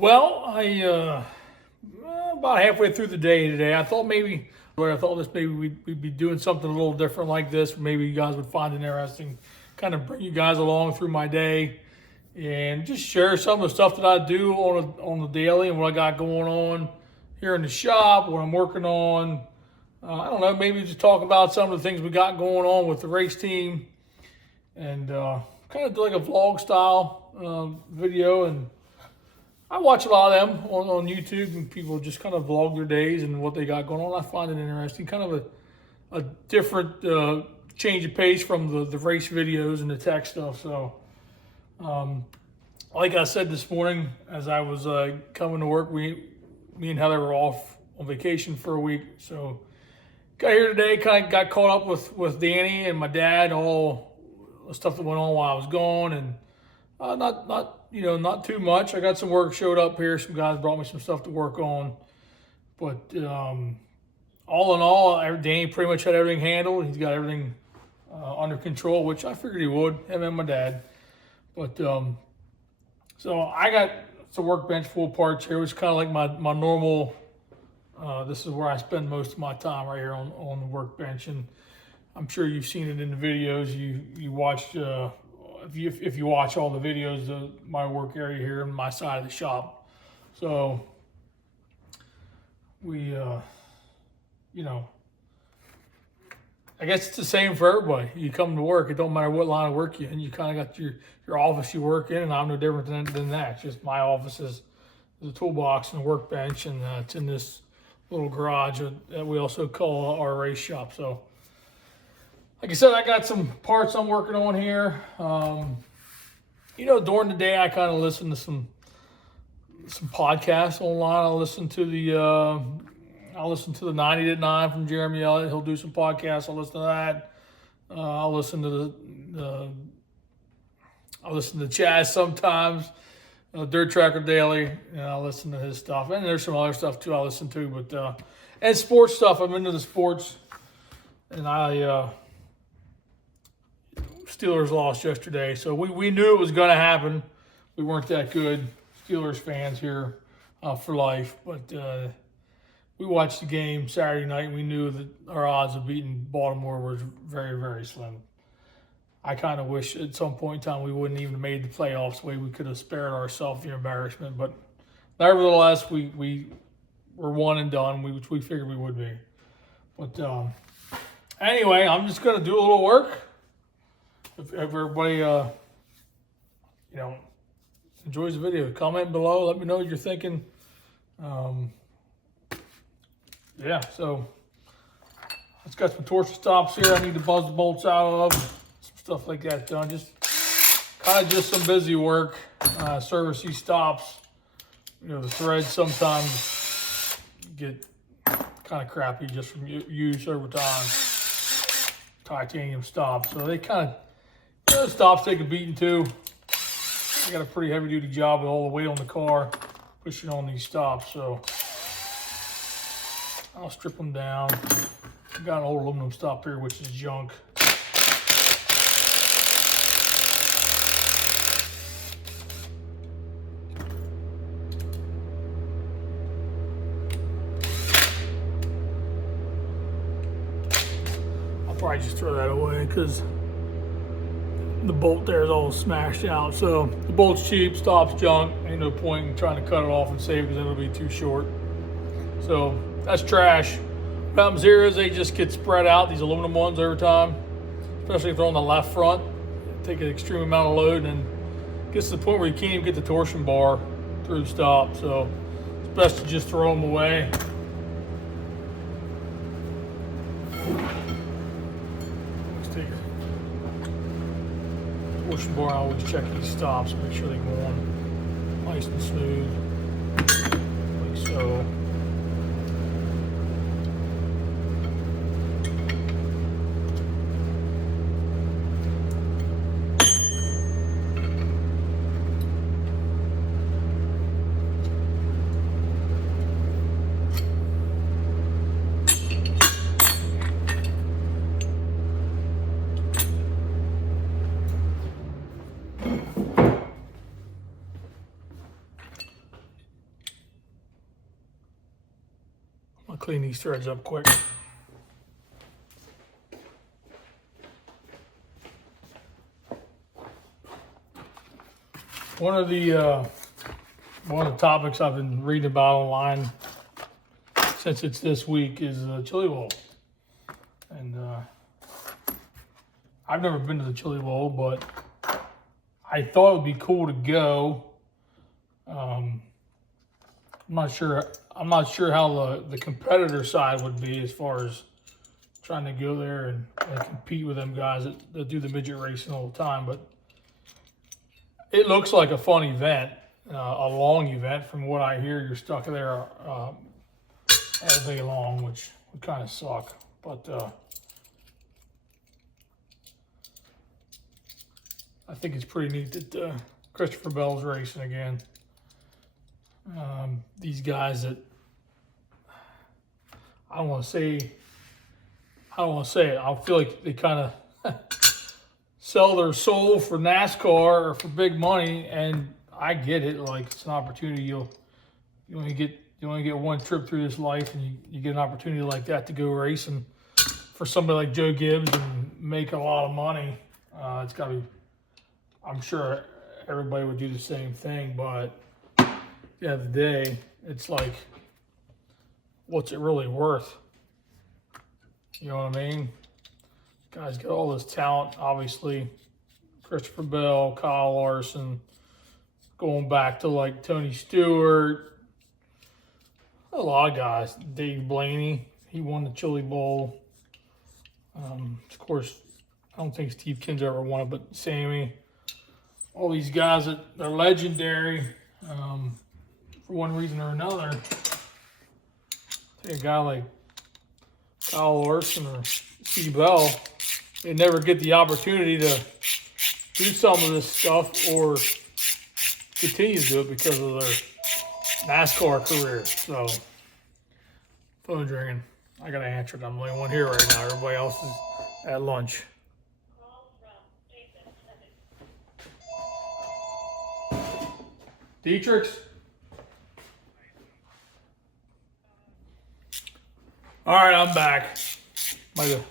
Well, I about halfway through the day today, I thought we'd be doing something a little different like this. Maybe you guys would find it interesting, kind of bring you guys along through my day and just share some of the stuff that I do on the daily and what I got going on here in the shop, what I'm working on. I don't know, maybe just talk about some of the things we got going on with the race team and kind of do like a vlog style video. And I watch a lot of them on YouTube, and people just kind of vlog their days and what they got going on. I find it interesting, kind of a different change of pace from the race videos and the tech stuff. So, like I said this morning, as I was coming to work, me and Heather were off on vacation for a week. So, got here today, kind of got caught up with Danny and my dad, all the stuff that went on while I was gone, and not too much. I got some work showed up here. Some guys brought me some stuff to work on. But all in all, Danny pretty much had everything handled. He's got everything under control, which I figured he would, him and my dad. But so I got some Workbench full parts here. It was kind of like my normal, this is where I spend most of my time right here on the Workbench. And I'm sure you've seen it in the videos. You watched, if you watch all the videos of my work area here on my side of the shop. So we, I guess it's the same for everybody. You come to work, it don't matter what line of work you're in. You kind of got your office you work in, and I'm no different than that. It's just my office is a toolbox and a workbench, and it's in this little garage that we also call our race shop. So, like I said, I got some parts I'm working on here. During the day, I kind of listen to some podcasts online. I'll listen to the 90 to 9 from Jeremy Elliott. He'll do some podcasts. I'll listen to that. I'll listen to Chaz sometimes. Dirt Tracker Daily. I'll listen to his stuff, and there's some other stuff too I listen to. But and sports stuff. I'm into the sports, and Steelers lost yesterday, so we knew it was going to happen. We weren't that good Steelers fans here for life, but we watched the game Saturday night, and we knew that our odds of beating Baltimore was very, very slim. I kind of wish at some point in time we wouldn't even have made the playoffs. We could have spared ourselves the embarrassment, but nevertheless, we were one and done, which we figured we would be. But anyway, I'm just going to do a little work. If everybody, enjoys the video, comment below. Let me know what you're thinking. So let's got some torsion stops here. I need to buzz the bolts out of, some stuff like that done. Just some busy work. Service these stops. The threads sometimes get kind of crappy just from use over time. Titanium stops, so they kind of. Those stops take a beating too. I got a pretty heavy duty job with all the weight on the car, pushing on these stops, so I'll strip them down. I got an old aluminum stop here, which is junk. I'll probably just throw that away because the bolt there is all smashed out. So the bolt's cheap, stops junk. Ain't no point in trying to cut it off and save because it'll be too short. So that's trash. What happens here is they just get spread out, these aluminum ones, over time, especially if they're on the left front. Take an extreme amount of load, and it gets to the point where you can't even get the torsion bar through the stop. So it's best to just throw them away. Torsion bar, I always check these stops, make sure they go on nice and smooth, like so. clean these threads up quick. One of the topics I've been reading about online since it's this week is Chili Bowl, and I've never been to the Chili Bowl, but I thought it would be cool to go. I'm not sure how the competitor side would be as far as trying to go there and compete with them guys that do the midget racing all the time, but it looks like a fun event, a long event. From what I hear, you're stuck there all day long, which would kind of suck. But I think it's pretty neat that Christopher Bell's racing again. These guys that I don't want to say it. I feel like they kind of sell their soul for NASCAR or for big money, and I get it. Like, it's an opportunity. You only get one trip through this life, and you get an opportunity like that to go racing for somebody like Joe Gibbs and make a lot of money. It's got to be. I'm sure everybody would do the same thing, but at the end of the day, it's like, what's it really worth? You know what I mean? Guys got all this talent, obviously. Christopher Bell, Kyle Larson, going back to like Tony Stewart. A lot of guys. Dave Blaney, he won the Chili Bowl. Of course, I don't think Steve Kins ever won it, but Sammy. All these guys that are legendary for one reason or another. Take a guy like Kyle Larson or Steve Bell, they never get the opportunity to do some of this stuff or continue to do it because of their NASCAR career. So, phone's ringing. I gotta answer it. I'm the only one here right now. Everybody else is at lunch. Dietrich's. All right, I'm back. Like a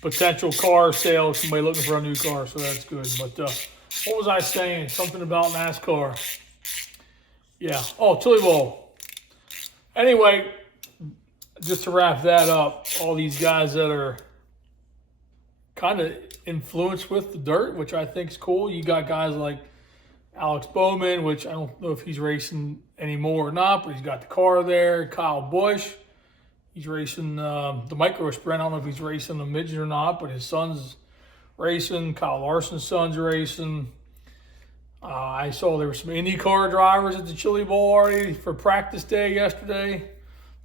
potential car sale, somebody looking for a new car, so that's good. But what was I saying? Something about NASCAR. Yeah. Oh, Chili Bowl. Anyway, just to wrap that up, all these guys that are kind of influenced with the dirt, which I think is cool. You got guys like Alex Bowman, which I don't know if he's racing anymore or not, but he's got the car there. Kyle Busch. He's racing the micro sprint. I don't know if he's racing the midget or not, but his son's racing. Kyle Larson's son's racing. I saw there were some IndyCar drivers at the Chili Bowl already for practice day yesterday.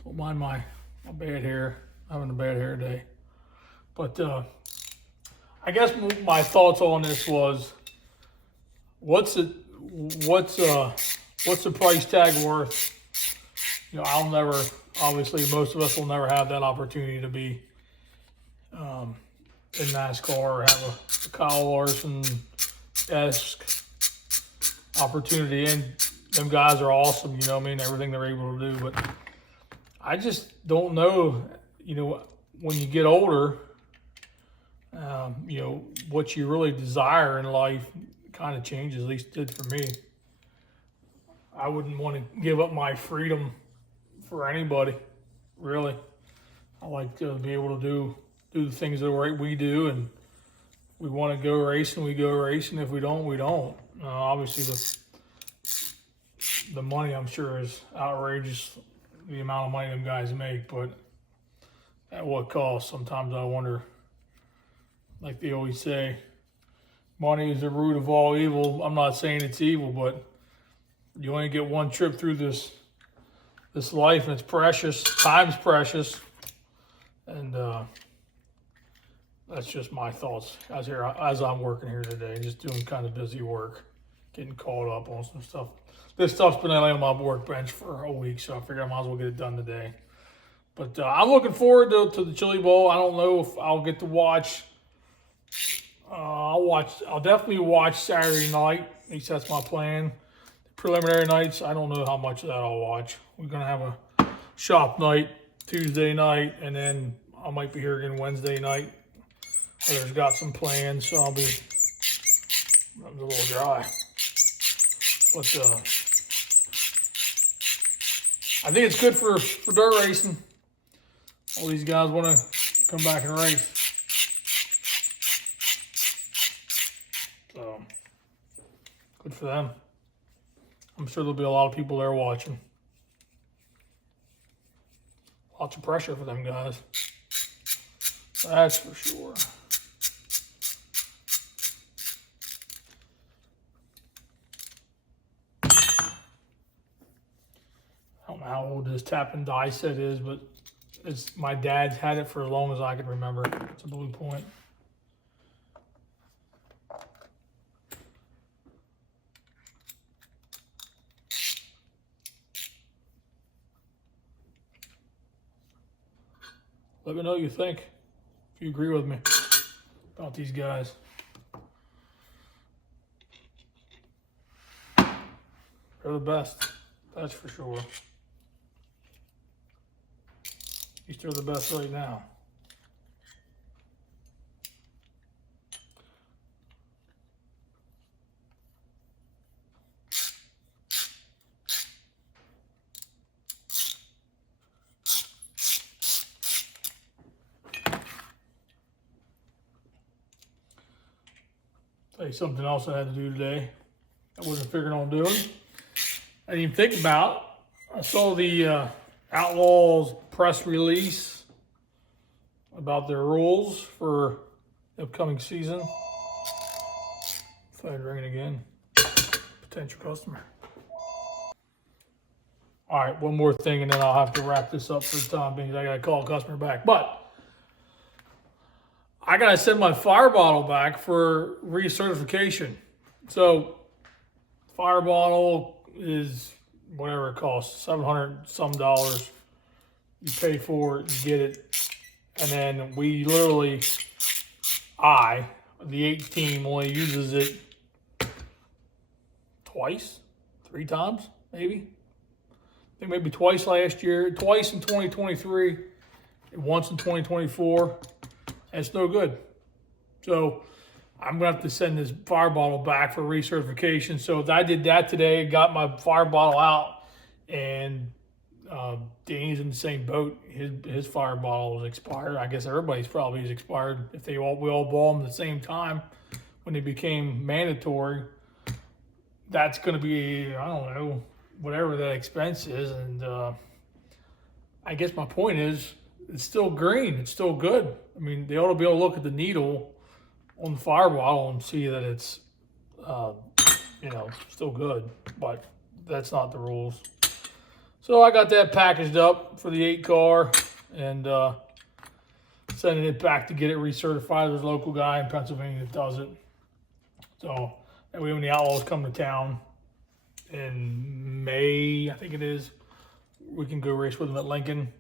Don't mind my bad hair. I'm having a bad hair day. But I guess my thoughts on this was, what's the price tag worth? You know, obviously, most of us will never have that opportunity to be in NASCAR or have a Kyle Larson-esque opportunity. And them guys are awesome, you know what I mean, everything they're able to do. But I just don't know, you know, when you get older, you know, what you really desire in life kind of changes, at least it did for me. I wouldn't want to give up my freedom for anybody, really. I like to be able to do the things that we do, and we want to go racing, we go racing. If we don't, we don't. Obviously, the money, I'm sure, is outrageous, the amount of money them guys make, but at what cost? Sometimes I wonder, like they always say, money is the root of all evil. I'm not saying it's evil, but you only get one trip through this life, and it's precious. Time's precious. And that's just my thoughts as I'm working here today, just doing kind of busy work, getting caught up on some stuff. This stuff's been laying on my workbench for a week, so I figured I might as well get it done today. But I'm looking forward to the Chili Bowl. I don't know if I'll get to watch. I'll definitely watch Saturday night. At least that's my plan. The preliminary nights, I don't know how much of that I'll watch. We're gonna have a shop night Tuesday night, and then I might be here again Wednesday night. There's got some plans, so I'll be a little dry. But I think it's good for dirt racing. All these guys want to come back and race. So, good for them. I'm sure there'll be a lot of people there watching. Lots of pressure for them guys. That's for sure. I don't know how old this tap and die set is, but my dad's had it for as long as I can remember. It's a Blue Point. Let me know what you think, if you agree with me about these guys. They're the best, that's for sure. At least they're the best right now. Tell you something else I had to do today. I wasn't figuring on doing. I didn't even think about. I saw the Outlaws press release about their rules for the upcoming season. Phone ringing again. Potential customer. All right, one more thing, and then I'll have to wrap this up for the time being. I got to call a customer back, but I got to send my fire bottle back for recertification. So, fire bottle is whatever it costs, $700 some. You pay for it, you get it, and then we literally, the 8 team only uses it twice, 3 times, maybe. I think maybe twice last year, twice in 2023, once in 2024. And it's no good. So I'm gonna have to send this fire bottle back for recertification. So I did that today, got my fire bottle out, and Danny's in the same boat. His fire bottle was expired. I guess everybody's probably is expired if we all bought them at the same time when they became mandatory. That's gonna be, I don't know, whatever that expense is. And I guess my point is, it's still green. It's still good. I mean, they ought to be able to look at the needle on the fire bottle and see that it's, still good. But that's not the rules. So I got that packaged up for the 8 car and sending it back to get it recertified. There's a local guy in Pennsylvania that does it. So that way when the Outlaws come to town in May, I think it is, we can go race with them at Lincoln.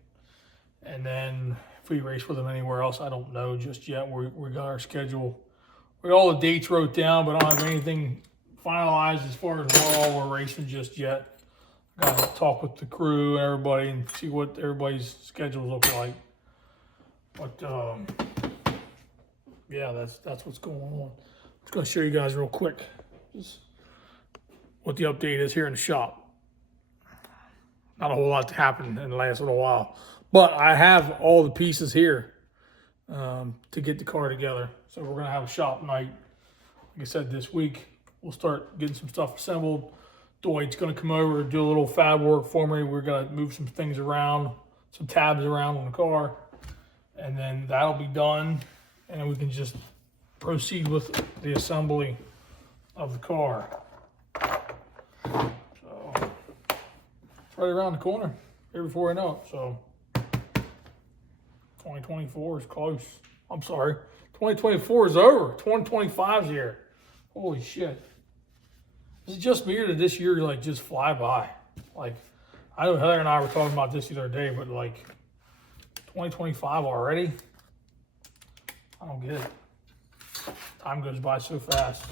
And then if we race with them anywhere else, I don't know just yet. We got our schedule. We got all the dates wrote down, but I don't have anything finalized as far as where all we're racing just yet. Got to talk with the crew and everybody and see what everybody's schedules look like. But yeah, that's what's going on. I'm just gonna show you guys real quick just what the update is here in the shop. Not a whole lot to happen in the last little while. But I have all the pieces here to get the car together. So we're going to have a shop night. Like I said, this week, we'll start getting some stuff assembled. Dwight's going to come over and do a little fab work for me. We're going to move some things around, some tabs around on the car. And then that'll be done. And then we can just proceed with the assembly of the car. So, it's right around the corner here before I know it. So 2024 is close. I'm sorry. 2024 is over. 2025 is here. Holy shit. Is it just me or did this year like just fly by? Like, I know Heather and I were talking about this the other day, but like 2025 already? I don't get it. Time goes by so fast.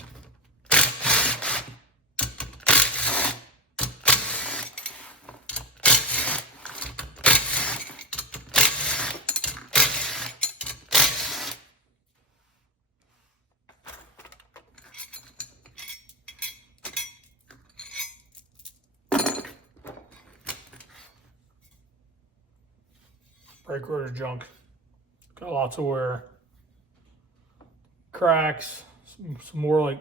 brake rotor junk. Got lots of wear. Cracks, some more like,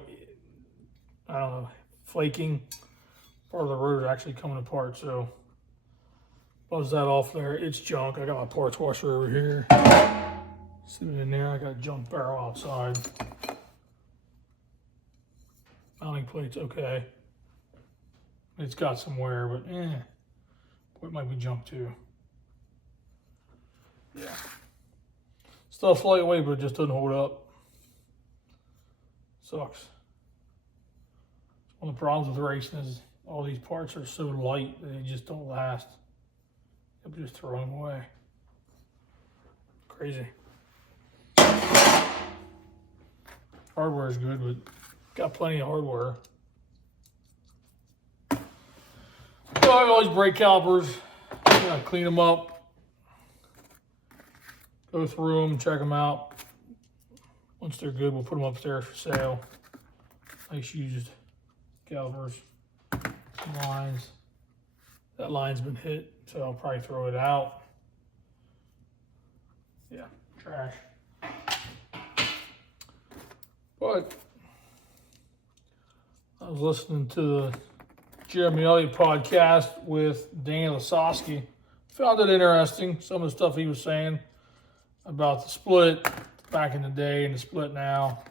I don't know, flaking. Part of the rotor actually coming apart, so buzz that off there. It's junk. I got my parts washer over here. Sitting in there, I got a junk barrel outside. Mounting plate's okay. It's got some wear, but it might be junk too. Yeah. Stuff's lightweight, but it just doesn't hold up. Sucks. One of the problems with racing is all these parts are so light that they just don't last. You'll just throw them away. Crazy. Hardware is good, but got plenty of hardware. So I always brake calipers. Clean them up. Go through them, check them out. Once they're good, we'll put them upstairs for sale. Nice used calipers. Some lines. That line's been hit, so I'll probably throw it out. Yeah, trash. But I was listening to the Jeremy Elliott podcast with Dan Lasowski. Found it interesting, some of the stuff he was saying about the split back in the day and the split now.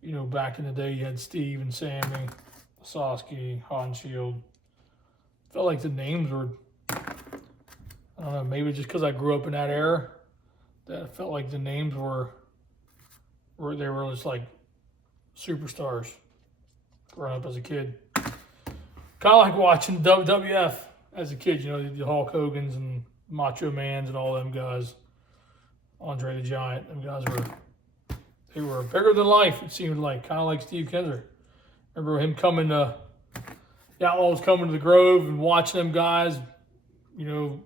You know, back in the day you had Steve and Sammy, Lasowski, Honshield. Felt like the names were, I don't know, maybe just because I grew up in that era, that it felt like the names were they were just like superstars growing up as a kid. Kind of like watching WWF as a kid, you know, the Hulk Hogan's and Macho Man's and all them guys. Andre the Giant, them guys they were bigger than life, it seemed like, kind of like Steve Kinzer. Remember him coming to, the Outlaws coming to the Grove and watching them guys, you know,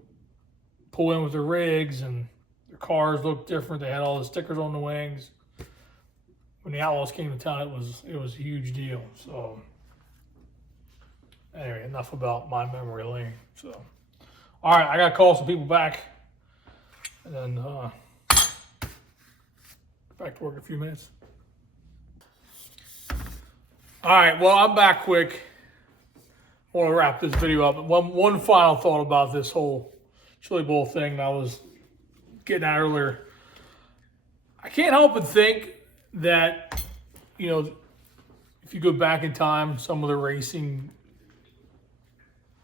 pull in with their rigs and their cars looked different. They had all the stickers on the wings. When the Outlaws came to town, it was a huge deal. So anyway, enough about my memory lane. So, all right, I got to call some people back, and then back to work in a few minutes. All right, well, I'm back quick. I want to wrap this video up. One final thought about this whole Chili Bowl thing that I was getting at earlier. I can't help but think that, you know, if you go back in time, some of the racing,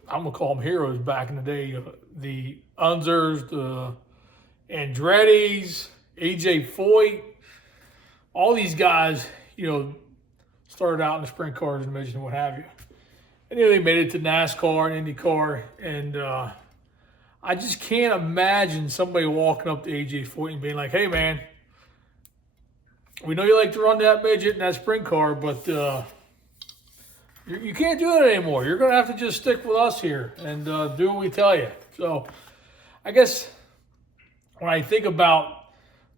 I'm going to call them heroes back in the day, the Unzers, the Andretti's, AJ Foyt, all these guys, you know, started out in the sprint cars and division and what have you. And then they made it to NASCAR and IndyCar. And I just can't imagine somebody walking up to AJ Foyt and being like, hey, man, we know you like to run that midget in that sprint car, but you can't do it anymore. You're going to have to just stick with us here and do what we tell you. So I guess when I think about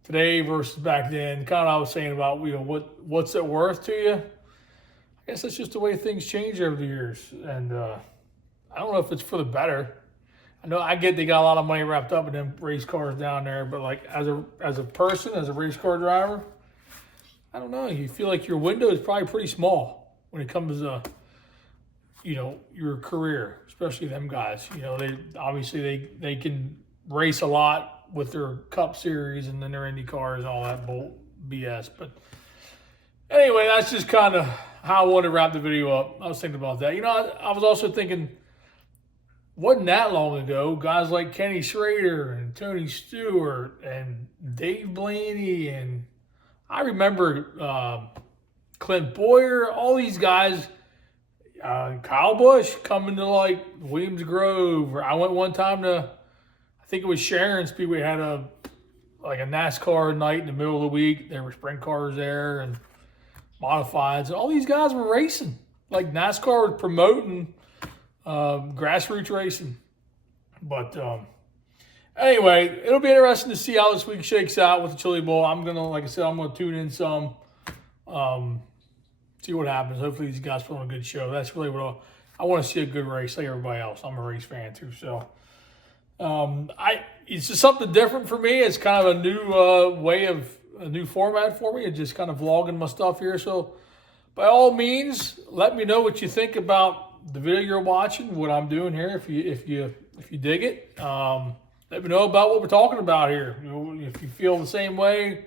today versus back then, kind of I was saying about, you know, what's it worth to you? I guess that's just the way things change over the years. And I don't know if it's for the better. I know I get they got a lot of money wrapped up in them race cars down there, but like as a person, as a race car driver, I don't know. You feel like your window is probably pretty small when it comes to, you know, your career, especially them guys. You know, they obviously they can race a lot with their Cup Series and then their Indy cars and all that BS. But anyway, that's just kind of how I wanted to wrap the video up. I was thinking about that. You know, I was also thinking, wasn't that long ago, guys like Kenny Schrader and Tony Stewart and Dave Blaney, and I remember Clint Boyer, all these guys, Kyle Busch coming to like Williams Grove. Or I went one time to, I think it was Sharon Speedway, had a NASCAR night in the middle of the week. There were sprint cars there and modifieds. And all these guys were racing. Like NASCAR was promoting grassroots racing. But anyway, it'll be interesting to see how this week shakes out with the Chili Bowl. I'm going to, like I said, I'm going to tune in some, see what happens. Hopefully these guys put on a good show. That's really what I want to see, a good race like everybody else. I'm a race fan too. So It's just something different for me. It's kind of a new a new format for me. It's just kind of vlogging my stuff here. So by all means, let me know what you think about the video you're watching, what I'm doing here. If you dig it, let me know about what we're talking about here. You know, if you feel the same way,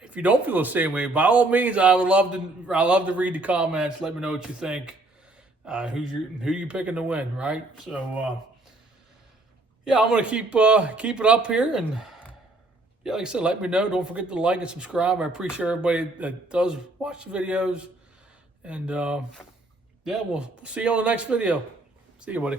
if you don't feel the same way, by all means, I love to read the comments. Let me know what you think. Who you picking to win, right? So yeah, I'm gonna keep it up here, and yeah, like I said, let me know. Don't forget to like and subscribe. I appreciate everybody that does watch the videos, and yeah, we'll see you on the next video. See you, buddy.